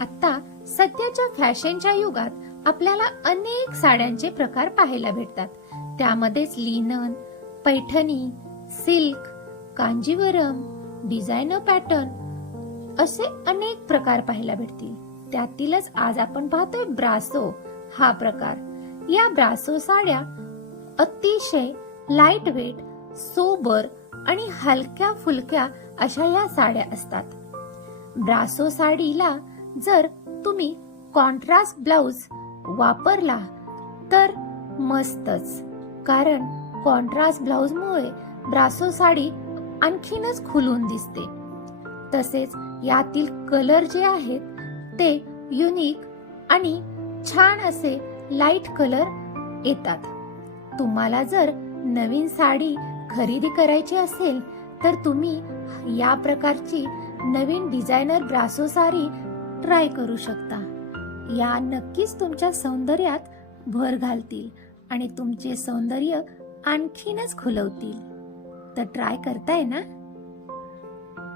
आता सध्याच्या फॅशनच्या युगात आपल्याला अनेक साड्यांचे प्रकार पाहायला भेटतात. त्यामध्येच linen, Paithani, silk, Kanjivaram, designer pattern असे अनेक प्रकार पाहायला भेटतील. त्यातीलच आज आपण पाहतोय ब्रासो हा प्रकार. या ब्रासो साड्या अतिशय लाईट वेट, सोबर आणि हलक्या फुलक्या अशा या साड्या असतात. ब्रासो साडीला जर तुम्ही कॉन्ट्रास्ट ब्लाउज वापरला तर मस्तच, कारण कॉन्ट्रास्ट ब्लाउज मुळे ब्रासो साडी आणखीनच खुलून दिसते. तसेच यातील कलर जे आहेत ते युनिक आणि छान असे लाईट कलर येतात. तुम्हाला जर नवीन साडी खरेदी करायची असेल तर तुम्ही या प्रकारची नवीन डिझायनर ब्रासो साडी ट्राय करू शकता. या नक्कीच तुमच्या सौंदर्यात भर घालतील आणि तुमचे सौंदर्य आणखीनच खुलवतील. तर ट्राय करताय ना?